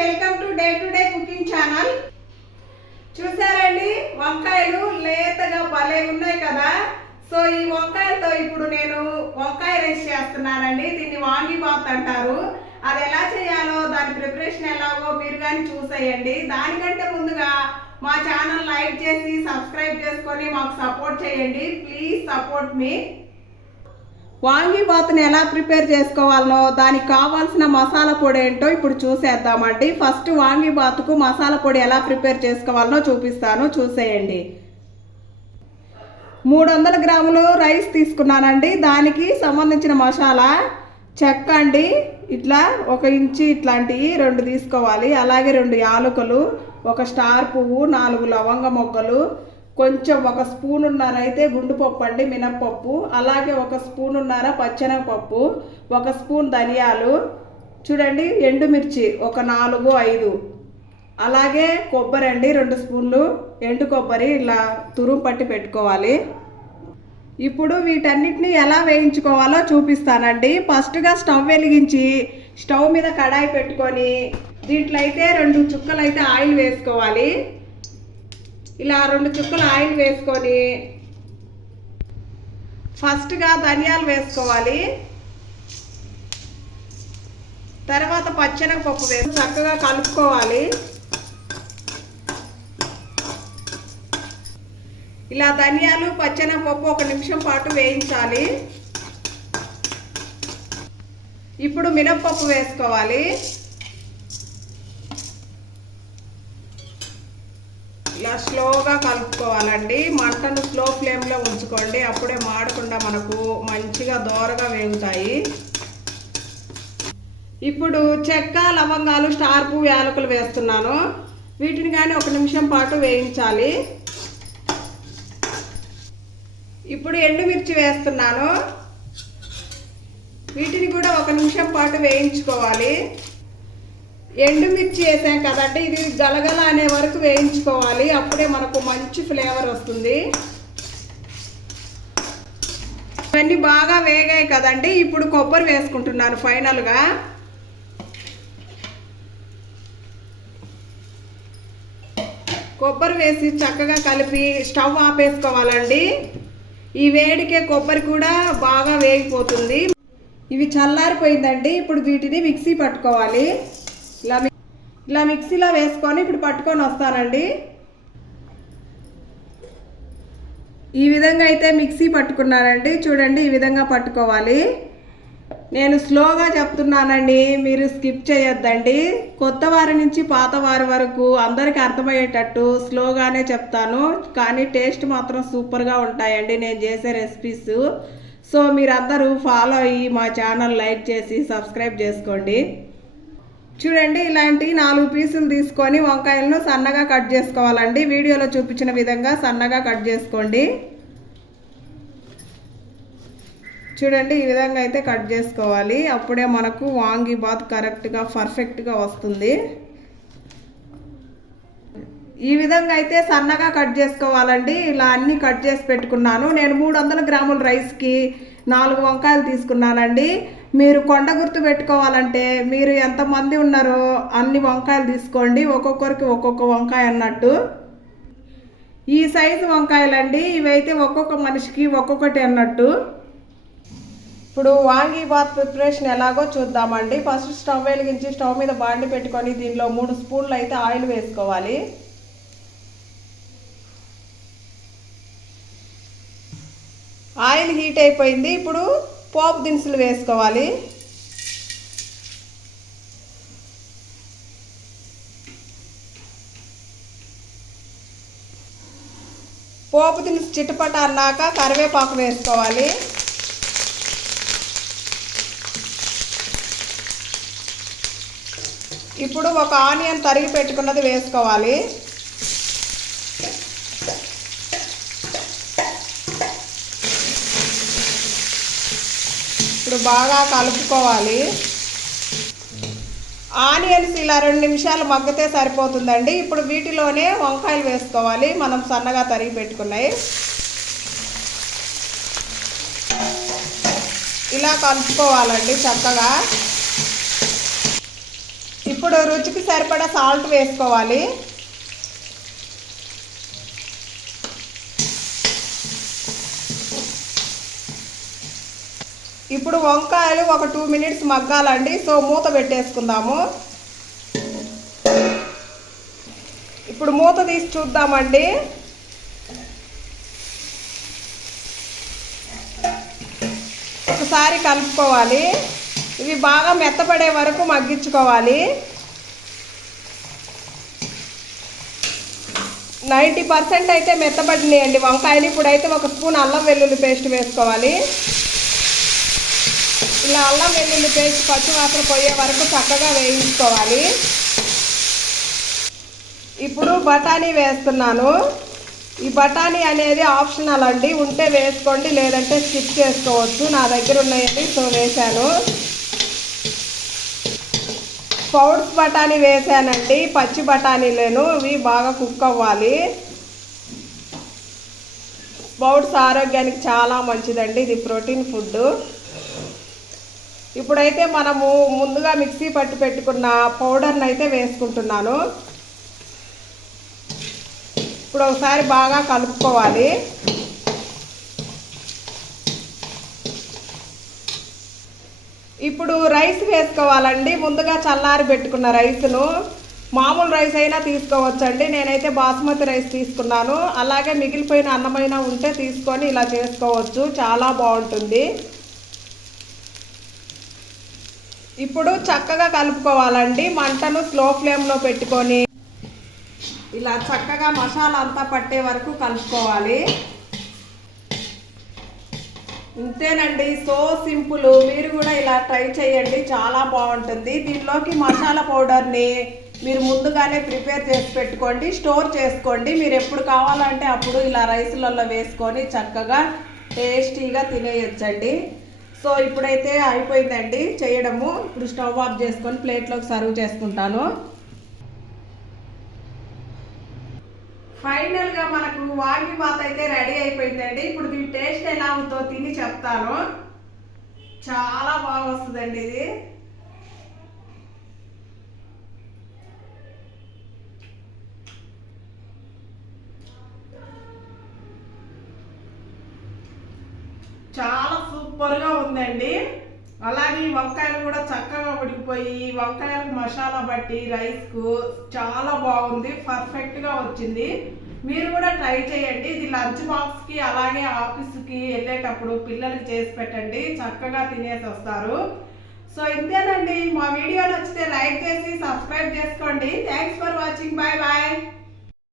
Welcome to day cooking channel. చూసారండి, వంకాయలు లేతగా భలే ఉన్నాయి కదా. సో ఈ వంకాయలతో ఇప్పుడు నేను వంకాయ రైస్ చేస్తున్నానండి. దీన్ని వాంగీబాత్ అంటారు. అది ఎలా చేయాలో, దాని ప్రిపరేషన్ ఎలాగో మీరు కానీ చూసేయండి. దానికంటే ముందుగా మా ఛానల్ లైక్ చేసి సబ్స్క్రైబ్ చేసుకొని మాకు సపోర్ట్ చేయండి. ప్లీజ్ సపోర్ట్ మీ. వాంగీబాత్ని ఎలా ప్రిపేర్ చేసుకోవాలనో, దానికి కావాల్సిన మసాలా పొడి ఏంటో ఇప్పుడు చూసేద్దామండి. ఫస్ట్ వాంగీబాత్కు మసాలా పొడి ఎలా ప్రిపేర్ చేసుకోవాలనో చూపిస్తాను, చూసేయండి. 300 గ్రాములు రైస్ తీసుకున్నానండి. దానికి సంబంధించిన మసాలా చెక్క అండి, ఇట్లా 1 ఇంచి ఇట్లాంటివి 2 తీసుకోవాలి. అలాగే 2 యాలకులు, 1 స్టార్ పువ్వు, 4 లవంగ మొగ్గలు, కొంచెం 1 స్పూనున్నర అయితే గుండుపప్పు అండి, మినప్పప్పు, అలాగే 1 స్పూనున్నర పచ్చెనగపప్పు, 1 స్పూన్ ధనియాలు, చూడండి ఎండుమిర్చి 4-5, అలాగే కొబ్బరి అండి 2 స్పూన్లు ఎండు కొబ్బరి ఇలా తురుము పట్టి పెట్టుకోవాలి. ఇప్పుడు వీటన్నిటిని ఎలా వేయించుకోవాలో చూపిస్తానండి. ఫస్ట్గా స్టవ్ వెలిగించి స్టవ్ మీద కడాయి పెట్టుకొని దీంట్లో అయితే 2 చుక్కలు అయితే ఆయిల్ వేసుకోవాలి. ఇలా 2 చుక్కలు ఆయిల్ వేసుకొని ఫస్ట్గా ధనియాలు వేసుకోవాలి. తర్వాత పచ్చెనగపప్పు వేసి చక్కగా కలుపుకోవాలి. ఇలా ధనియాలు పచ్చెనగపప్పు 1 నిమిషం పాటు వేయించాలి. ఇప్పుడు మినప్పప్పు వేసుకోవాలి. ఇలా స్లోగా కలుపుకోవాలండి. మంటను స్లో ఫ్లేమ్లో ఉంచుకోండి, అప్పుడే మాడకుండా మనకు మంచిగా దోరగా వేగుతాయి. ఇప్పుడు చెక్క, లవంగాలు, స్టార్ పువ్వు, యాలకులు వేస్తున్నాను. వీటిని కానీ 1 నిమిషం పాటు వేయించాలి. ఇప్పుడు ఎండుమిర్చి వేస్తున్నాను. వీటిని కూడా 1 నిమిషం పాటు వేయించుకోవాలి. ఎండుమిర్చి వేసాం కదండి, ఇది గలగల అనే వరకు వేయించుకోవాలి. అప్పుడే మనకు మంచి ఫ్లేవర్ వస్తుంది. ఇవన్నీ బాగా వేగాయి కదండి. ఇప్పుడు కొబ్బరి వేసుకుంటున్నాను ఫైనల్గా. కొబ్బరి వేసి చక్కగా కలిపి స్టవ్ ఆపేసుకోవాలండి. ఈ వేడికే కొబ్బరి కూడా బాగా వేగిపోతుంది. ఇవి చల్లారిపోయిందండి. ఇప్పుడు వీటిని మిక్సీ పట్టుకోవాలి. ఇలా మిక్సీలో వేసుకొని ఇప్పుడు పట్టుకొని వస్తానండి. ఈ విధంగా అయితే మిక్సీ పట్టుకున్నానండి. చూడండి, ఈ విధంగా పట్టుకోవాలి. నేను స్లోగా చెప్తున్నానండి, మీరు స్కిప్ చేయొద్దండి. కొత్త వారి నుంచి పాత వారి వరకు అందరికీ అర్థమయ్యేటట్టు స్లోగానే చెప్తాను, కానీ టేస్ట్ మాత్రం సూపర్గా ఉంటాయండి నేను చేసే రెసిపీస్. సో మీరందరూ ఫాలో అయ్యి మా ఛానల్ లైక్ చేసి సబ్స్క్రైబ్ చేసుకోండి. చూడండి, ఇలాంటి 4 పీసులు తీసుకొని వంకాయలను సన్నగా కట్ చేసుకోవాలండి. వీడియోలో చూపించిన విధంగా సన్నగా కట్ చేసుకోండి. చూడండి, ఈ విధంగా అయితే కట్ చేసుకోవాలి. అప్పుడే మనకు వాంగీబాత్ కరెక్ట్గా పర్ఫెక్ట్గా వస్తుంది. ఈ విధంగా అయితే సన్నగా కట్ చేసుకోవాలండి. ఇలా అన్నీ కట్ చేసి పెట్టుకున్నాను. నేను 300 గ్రాముల రైస్కి 4 వంకాయలు తీసుకున్నానండి. మీరు కొండ గుర్తు పెట్టుకోవాలంటే మీరు ఎంతమంది ఉన్నారో అన్ని వంకాయలు తీసుకోండి. ఒక్కొక్కరికి ఒక్కొక్క వంకాయ అన్నట్టు. ఈ సైజు వంకాయలండి. ఇవైతే ఒక్కొక్క మనిషికి ఒక్కొక్కటి అన్నట్టు. ఇప్పుడు వాంగీబాత్ ప్రిపరేషన్ ఎలాగో చూద్దామండి. ఫస్ట్ స్టవ్ వెలిగించి స్టవ్ మీద బాండి పెట్టుకొని దీనిలో 3 స్పూన్లు అయితే ఆయిల్ వేసుకోవాలి. ఆయిల్ హీట్ అయిపోయింది. ఇప్పుడు పోపు దినుసులు వేసుకోవాలి. పోపు దినుసు చిటపట అన్నాక కరివేపాకు వేసుకోవాలి. ఇప్పుడు 1 ఆనియన్ తరిగి పెట్టుకున్నది వేసుకోవాలి. ఇప్పుడు బాగా కలుపుకోవాలి. ఆనియన్స్ ఇలా 2 నిమిషాలు మగ్గితే సరిపోతుందండి. ఇప్పుడు వీటిలోనే వంకాయలు వేసుకోవాలి, మనం సన్నగా తరిగి పెట్టుకున్నాయి. ఇలా కలుపుకోవాలండి చక్కగా. ఇప్పుడు రుచికి సరిపడా సాల్ట్ వేసుకోవాలి. ఇప్పుడు వంకాయలు ఒక 2 మినిట్స్ మగ్గాలండి. సో మూత పెట్టేసుకుందాము. ఇప్పుడు మూత తీసి చూద్దామండి. ఒకసారి కలుపుకోవాలి. ఇవి బాగా మెత్తపడే వరకు మగ్గించుకోవాలి. 90% అయితే మెత్తపడినాయండి వంకాయలు. ఇప్పుడైతే ఒక స్పూన్ అల్లం వెల్లుల్లి పేస్ట్ వేసుకోవాలి. ఇలా అల్లం వెల్లుల్లి పేస్ట్ పచ్చివాసన పోయే వరకు చక్కగా వేయించుకోవాలి. ఇప్పుడు బఠానీ వేస్తున్నాను. ఈ బఠానీ అనేది ఆప్షనల్ అండి, ఉంటే వేసుకోండి లేదంటే స్కిప్ చేసుకోవచ్చు. నా దగ్గర ఉన్నాయండి, సో వేసాను. పౌడర్స్ బఠానీ వేసానండి, పచ్చి బఠానీలేను. ఇవి బాగా కుక్ అవ్వాలి. స్ప్రౌట్స్ ఆరోగ్యానికి చాలా మంచిదండి, ఇది ప్రోటీన్ ఫుడ్. ఇప్పుడైతే మనము ముందుగా మిక్సీ పట్టి పెట్టుకున్న పౌడర్ని అయితే వేసుకుంటున్నాను. ఇప్పుడు ఒకసారి బాగా కలుపుకోవాలి. ఇప్పుడు రైస్ వేసుకోవాలండి. ముందుగా చల్లారి పెట్టుకున్న రైస్ను, మామూలు రైస్ అయినా తీసుకోవచ్చండి. నేనైతే బాస్మతి రైస్ తీసుకున్నాను. అలాగే మిగిలిపోయిన అన్నమైనా ఉంటే తీసుకొని ఇలా చేసుకోవచ్చు, చాలా బాగుంటుంది. ఇప్పుడు చక్కగా కలుపుకోవాలండి. మంటను స్లో ఫ్లేమ్లో పెట్టుకొని ఇలా చక్కగా మసాలా అంతా పట్టే వరకు కలుపుకోవాలి. ఇంతేనండి, సో సింపుల్. మీరు కూడా ఇలా ట్రై చేయండి, చాలా బాగుంటుంది. దీనిలోకి మసాలా పౌడర్ని మీరు ముందుగానే ప్రిపేర్ చేసి పెట్టుకోండి, స్టోర్ చేసుకోండి. మీరు ఎప్పుడు కావాలంటే అప్పుడు ఇలా రైస్లలో వేసుకొని చక్కగా టేస్టీగా తినేయొచ్చండి. సో ఇప్పుడైతే అయిపోయిందండి చేయడము. ఇప్పుడు స్టవ్ ఆఫ్ చేసుకొని ప్లేట్లోకి సర్వ్ చేసుకుంటాను. ఫైనల్గా మనకు వాంగిబాత్ అయితే రెడీ అయిపోయిందండి. ఇప్పుడు దీని టేస్ట్ ఎలా ఉందో తిని చెప్తాను. చాలా బాగా వస్తుందండి ఇది. చాలా సూపర్గా ఉందండి. అలాగే ఈ వంకాయలు కూడా చక్కగా ఉడికిపోయి వంకాయలకు మసాలా బట్టి రైస్కు చాలా బాగుంది, పర్ఫెక్ట్గా వచ్చింది. మీరు కూడా ట్రై చేయండి. ఇది లంచ్ బాక్స్కి అలాగే ఆఫీస్కి వెళ్ళేటప్పుడు పిల్లలకి చేసి పెట్టండి, చక్కగా తినేసి వస్తారు. సో ఇంతేనండి. మా వీడియో నచ్చితే లైక్ చేసి సబ్స్క్రైబ్ చేసుకోండి. Thanks for watching. Bye bye.